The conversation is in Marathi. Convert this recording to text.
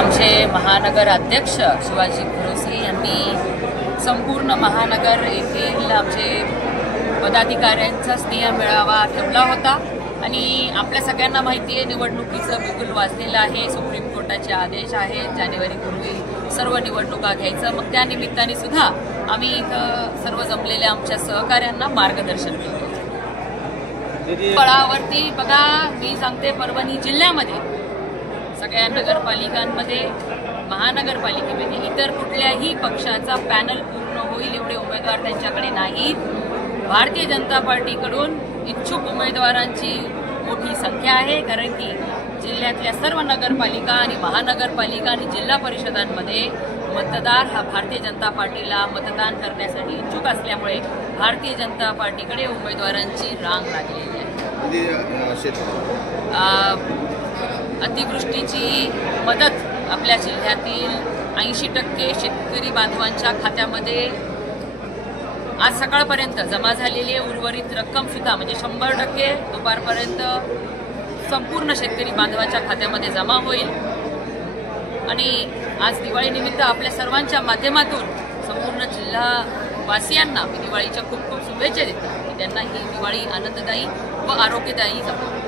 आमचे महानगर अध्यक्ष शिवाजी खरोसे यांनी संपूर्ण महानगर येथील आमचे पदाधिकाऱ्यांचा स्नेह मेळावा ठेवला होता आणि आपल्या सगळ्यांना माहिती आहे निवडणुकीचं बिगुल वाजलेलं आहे। सुप्रीम कोर्टाचे आदेश आहेत जानेवारीपूर्वी सर्व निवडणुका घ्यायचं। मग त्या निमित्ताने सुद्धा आम्ही इथं सर्व जमलेल्या आमच्या सहकाऱ्यांना मार्गदर्शन करतो। फळावरती बघा मी सांगते परभणी जिल्ह्यामध्ये सगळ्या नगरपालिकांमध्ये महानगरपालिकेमध्ये इतर कुठल्याही पक्षाचा पॅनल पूर्ण होईल एवढे उमेदवार त्यांच्याकडे नाहीत। भारतीय जनता पार्टीकडून इच्छुक उमेदवारांची मोठी संख्या आहे, कारण की जिल्ह्यातल्या सर्व नगरपालिका आणि महानगरपालिका आणि जिल्हा परिषदांमध्ये मतदार हा भारतीय जनता पार्टीला मतदान करण्यासाठी इच्छुक असल्यामुळे भारतीय जनता पार्टीकडे उमेदवारांची रांग लागलेली आहे। अतिवृष्टीची मदत आपल्या जिल्ह्यातील 80% शेतकरी बांधवांच्या खात्यामध्ये आज सकाळपर्यंत जमा झालेली आहे। उर्वरित रक्कम सुद्धा म्हणजे 100% दुपारपर्यंत संपूर्ण शेतकरी बांधवांच्या खात्यामध्ये जमा होईल। आणि आज दिवाळीनिमित्त आपल्या सर्वांच्या माध्यमातून संपूर्ण जिल्हावासियांना मी दिवाळीच्या खूप खूप शुभेच्छा देतो की त्यांना ही दिवाळी आनंददायी व आरोग्यदायी जावो।